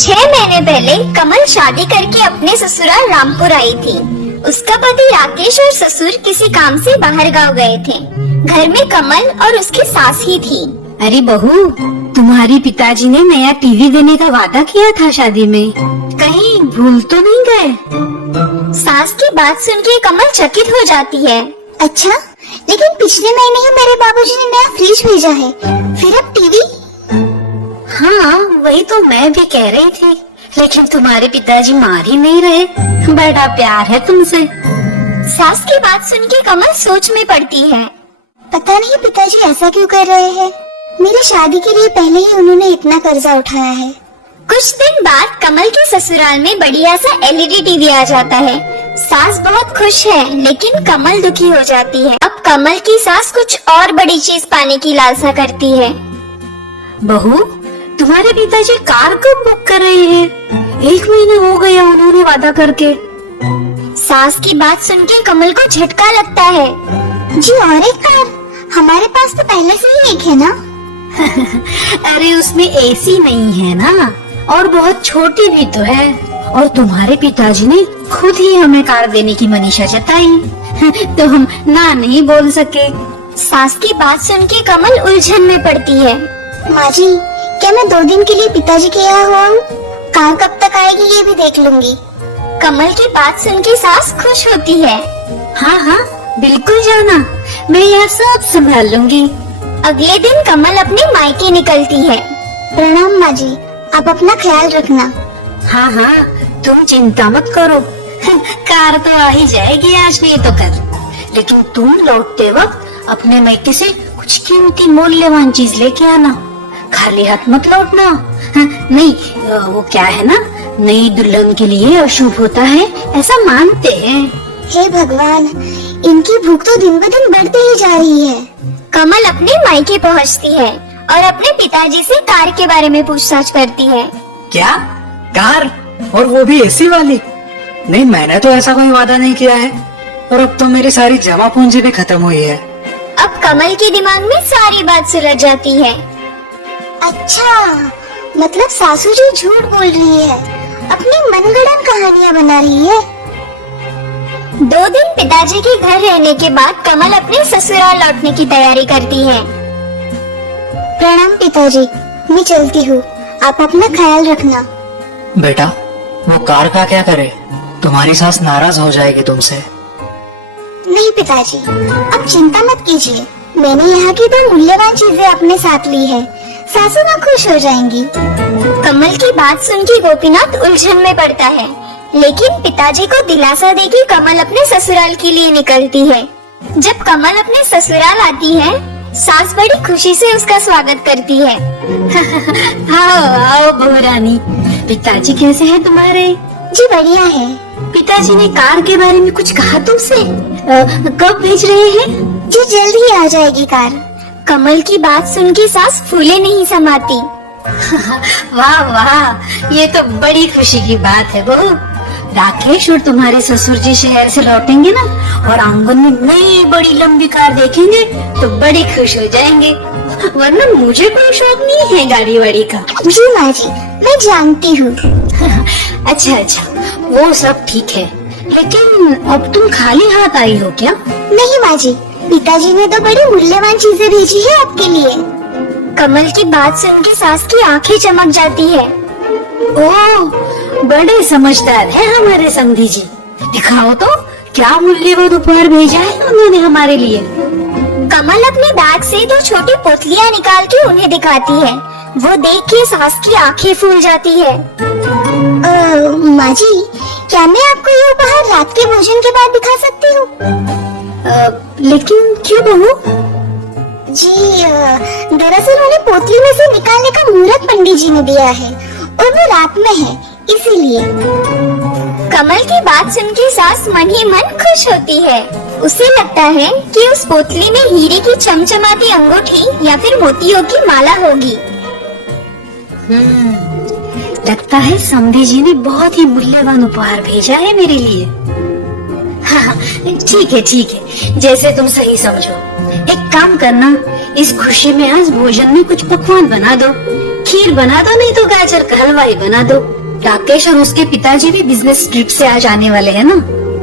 6 महीने पहले कमल शादी करके अपने ससुराल रामपुर आई थी। उसका पति राकेश और ससुर किसी काम से बाहर गांव गए थे। घर में कमल और उसकी सास ही थी। अरे बहू, तुम्हारे पिताजी ने नया टीवी देने का वादा किया था शादी में, कहीं भूल तो नहीं गए? सास की बात सुन के कमल चकित हो जाती है। अच्छा, लेकिन पिछले महीने ही मेरे बाबूजी ने नया फ्रिज भेजा है, फिर अब टीवी? हाँ, वही तो मैं भी कह रही थी, लेकिन तुम्हारे पिताजी मार ही नहीं रहे। बड़ा प्यार है तुमसे। सास की बात सुन के कमल सोच में पड़ती है। पता नहीं पिताजी ऐसा क्यों कर रहे हैं। मेरी शादी के लिए पहले ही उन्होंने इतना कर्जा उठाया है। कुछ दिन बाद कमल के ससुराल में बढ़िया सा एलईडी टीवी आ जाता है। सास बहुत खुश है, लेकिन कमल दुखी हो जाती है। अब कमल की सास कुछ और बड़ी चीज पाने की लालसा करती है। बहू, तुम्हारे पिताजी कार कब बुक कर रहे हैं? 1 महीना हो गया उन्होंने वादा करके। सास की बात सुन के कमल को झटका लगता है। जी, और एक कार? हमारे पास तो पहले से ही एक है ना। अरे उसमें एसी नहीं है ना, और बहुत छोटी भी तो है। और तुम्हारे पिताजी ने खुद ही हमें कार देने की मनीषा जताई, तो हम ना नहीं बोल सके। सास की बात सुन के कमल उलझन में पड़ती है। माँ जी, क्या मैं 2 दिन के लिए पिताजी के यहाँ हुआ हूँ? कार कब तक आएगी ये भी देख लूंगी। कमल की बात सुन के सास खुश होती है। हाँ हाँ, बिल्कुल जाना, मैं यहाँ सब संभाल लूंगी। अगले दिन कमल अपने मायके निकलती है। प्रणाम माँ जी, आप अपना ख्याल रखना। हाँ हाँ, तुम चिंता मत करो, कार तो आ ही जाएगी आज नहीं तो कल। लेकिन तुम लौटते वक्त अपने मायके से कुछ कीमती मूल्यवान चीज लेके आना, खाली हाथ मत लौटना। नहीं, वो क्या है ना, नई दुल्हन के लिए अशुभ होता है, ऐसा मानते हैं। हे भगवान, इनकी भूख तो दिन ब दिन बढ़ती ही जा रही है। कमल अपने मायके पहुंचती है और अपने पिताजी से कार के बारे में पूछताछ करती है। क्या कार? और वो भी एसी वाली? नहीं, मैंने तो ऐसा कोई वादा नहीं किया है। और अब तो मेरी सारी जमा पूंजी भी खत्म हुई है। अब कमल के दिमाग में सारी बात सुलझ जाती है। अच्छा, मतलब सासू जी झूठ बोल रही है, अपनी मनगढ़ंत कहानियाँ बना रही है। 2 दिन पिताजी के घर रहने के बाद कमल अपने ससुराल लौटने की तैयारी करती है। प्रणाम पिताजी, मैं चलती हूँ, आप अपना ख्याल रखना। बेटा, वो कार का क्या करे? तुम्हारी सास नाराज हो जाएगी तुमसे। नहीं पिताजी, अब चिंता मत कीजिए, मैंने यहाँ की 2 मूल्यवान चीजें अपने साथ ली है, सासू माँ खुश हो जाएंगी। कमल की बात सुन के गोपीनाथ उलझन में पड़ता है, लेकिन पिताजी को दिलासा देके कमल अपने ससुराल के लिए निकलती है। जब कमल अपने ससुराल आती है, सास बड़ी खुशी से उसका स्वागत करती है। आओ आओ बहू रानी, पिताजी कैसे हैं तुम्हारे? जी बढ़िया है। पिताजी ने कार के बारे में कुछ कहा तुमसे? कब भेज रहे हैं? जी जल्द ही आ जाएगी कार। कमल की बात सुन के सास फूले नहीं समाती। वाह वाह, ये तो बड़ी खुशी की बात है बहू। राकेश और तुम्हारे ससुर जी शहर से लौटेंगे ना, और आंगन में नई बड़ी लंबी कार देखेंगे तो बड़ी खुश हो जाएंगे। वरना मुझे कोई शौक नहीं है गाड़ी वाड़ी का। जी माँ जी, मैं जानती हूँ। अच्छा अच्छा, वो सब ठीक है, लेकिन अब तुम खाली हाथ आई हो क्या? नहीं माँ जी, पिताजी ने तो बड़ी मूल्यवान चीजें भेजी है आपके लिए। कमल की बात सुन के सास की आंखें चमक जाती है। ओह, बड़े समझदार है हमारे समधी जी। दिखाओ तो, क्या मूल्यवान उपहार भेजा है उन्होंने हमारे लिए? कमल अपने बैग से 2 छोटी पोतलियाँ निकाल के उन्हें दिखाती है। वो देख के सास की आंखें फूल जाती है। माँ जी, क्या मैं आपको ये उपहार रात के भोजन के बाद दिखा सकती हूँ? लेकिन क्यों बहू? जी, दरअसल उन्हें पोतली में से निकालने का मुहूर्त पंडित जी ने दिया है, और वो रात में है, इसीलिए। कमल की बात सुन के सास मन ही मन खुश होती है। उसे लगता है कि उस पोतली में हीरे की चमचमाती अंगूठी या फिर मोतियों की माला होगी। लगता है समधी जी ने बहुत ही मूल्यवान उपहार भेजा है मेरे लिए। हाँ, ठीक है, जैसे तुम सही समझो। एक काम करना, इस खुशी में आज भोजन में कुछ पकवान बना दो, खीर बना दो, नहीं तो गाजर का हलवा ही बना दो। राकेश और उसके पिताजी भी बिजनेस ट्रिप से आज आने वाले हैं ना।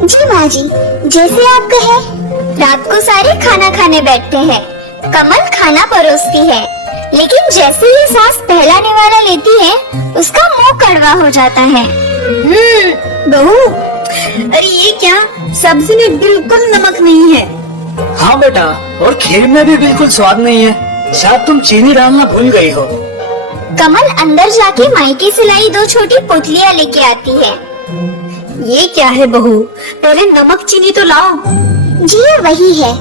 जी माँ जी, जैसे आप कहे। रात को सारे खाना खाने बैठते हैं। कमल खाना परोसती है, लेकिन जैसे ही सास पहला निवाला लेती है, उसका मुंह कड़वा हो जाता है। बहू, अरे ये क्या, सब्जी में बिल्कुल नमक नहीं है। हाँ बेटा, और खीर में भी बिल्कुल स्वाद नहीं है। शायद तुम चीनी डालना भूल गई हो। कमल अंदर जाके मायके से लाई 2 छोटी पुतलियाँ लेके आती है। ये क्या है बहू, पहले नमक चीनी तो लाओ। जी ये वही है।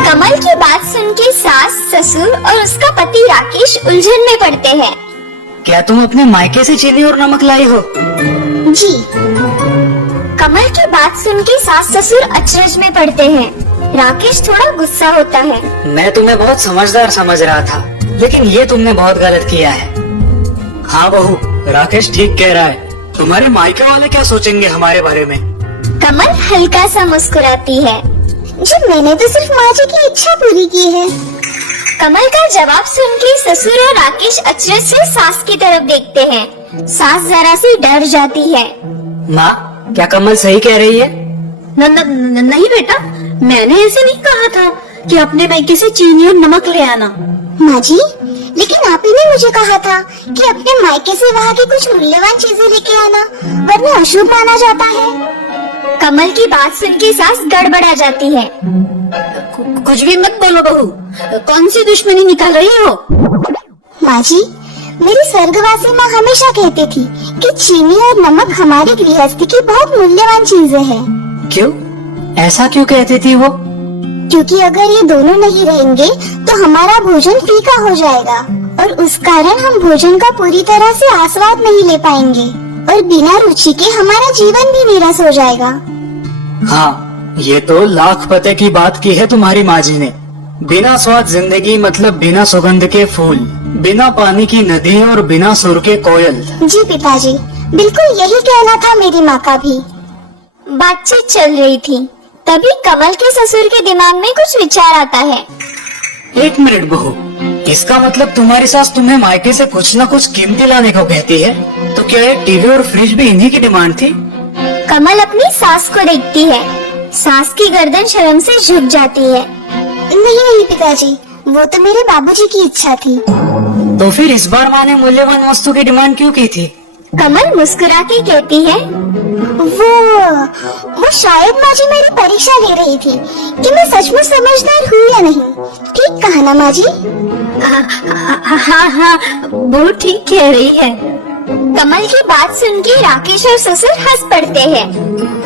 कमल की बात सुन के सास, ससुर और उसका पति राकेश उलझन में पड़ते हैं। क्या तुम अपने मायके से चीनी और नमक लाई हो? जी कमल की बात सुन के सास ससुर अचरज में पड़ते हैं। राकेश थोड़ा गुस्सा होता है। मैं तुम्हें बहुत समझदार समझ रहा था, लेकिन ये तुमने बहुत गलत किया है। हाँ बहू, राकेश ठीक कह रहा है। तुम्हारे मायके वाले क्या सोचेंगे हमारे बारे में? कमल हल्का सा मुस्कुराती है। जी मैंने तो सिर्फ माँ जी की इच्छा पूरी की है। कमल का जवाब सुन के ससुर और राकेश अचरज से सास की तरफ देखते हैं। सास जरा सी डर जाती है। माँ, क्या कमल सही कह रही है? नहीं बेटा, मैंने ऐसे नहीं कहा था कि अपने मायके से चीनी और नमक ले आना। माँ जी, लेकिन आप ही ने मुझे कहा था कि अपने मायके से वहाँ की कुछ मूल्यवान चीजें लेके आना, वरना अशुभ माना जाता है। कमल की बात सुन के सास गड़बड़ा जाती है। कुछ भी मत बोलो बहू, कौन सी दुश्मनी निकाल रही हो? माँ जी, मेरी स्वर्गवासी माँ हमेशा कहती थी कि चीनी और नमक हमारी गृहस्थी की बहुत मूल्यवान चीजें हैं। क्यों? ऐसा क्यों कहती थी वो? क्योंकि अगर ये दोनों नहीं रहेंगे तो हमारा भोजन फीका हो जाएगा और उस कारण हम भोजन का पूरी तरह से आस्वाद नहीं ले पाएंगे और बिना रुचि के हमारा जीवन भी नीरस हो जाएगा। हाँ, ये तो लाख पते की बात की है तुम्हारी माँ जी ने। बिना स्वाद जिंदगी मतलब बिना सुगंध के फूल, बिना पानी की नदी और बिना सुर के कोयल। जी पिताजी, बिल्कुल यही कहना था मेरी माँ का भी। बातचीत चल रही थी, तभी कमल के ससुर के दिमाग में कुछ विचार आता है। 1 मिनट बहू, इसका मतलब तुम्हारी सास तुम्हें मायके से कुछ न कुछ कीमती लाने को कहती है? तो क्या ये टीवी और फ्रिज भी इन्हीं की डिमांड थी? कमल अपनी सास को देखती है। सास की गर्दन शर्म से झुक जाती है। नहीं पिताजी, वो तो मेरे बाबूजी की इच्छा थी। तो फिर इस बार माँ ने मूल्यवान वस्तु की डिमांड क्यों की थी? कमल मुस्कुरा के कहती है, वो शायद माँ जी मेरी परीक्षा ले रही थी कि मैं सचमुच समझदार हूँ या नहीं। ठीक कहा ना माँ जी? हाँ, वो ठीक कह रही है। कमल की बात सुन के राकेश और ससुर हंस पड़ते हैं।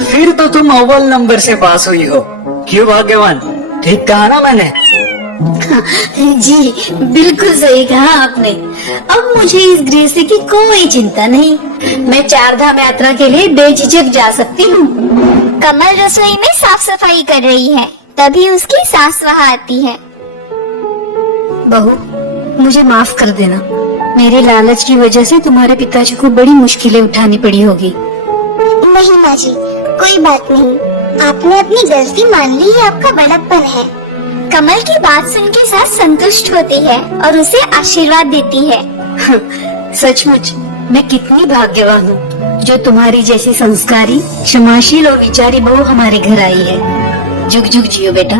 फिर तो तुम अव्वल नंबर से पास हुई हो। क्यों भाग्यवान, ठीक कहा ना मैंने? जी बिल्कुल सही कहा आपने। अब मुझे इस गृहस्थी की कोई चिंता नहीं। मैं 4 धाम यात्रा के लिए बेझिझक जा सकती हूँ। कमल रसोई में साफ सफाई कर रही है, तभी उसकी सास वहाँ आती है। बहू, मुझे माफ कर देना। मेरे लालच की वजह से तुम्हारे पिताजी को बड़ी मुश्किलें उठानी पड़ी होगी। नहीं माँ जी, कोई बात नहीं। आपने अपनी गलती मान ली, ये आपका बड़प्पन है। कमल की बात सुन के सास संतुष्ट होती है और उसे आशीर्वाद देती है। सचमुच मैं कितनी भाग्यवान हूँ जो तुम्हारी जैसी संस्कारी, क्षमाशील और विचारी बहू हमारे घर आई है। जुग जुग जियो बेटा।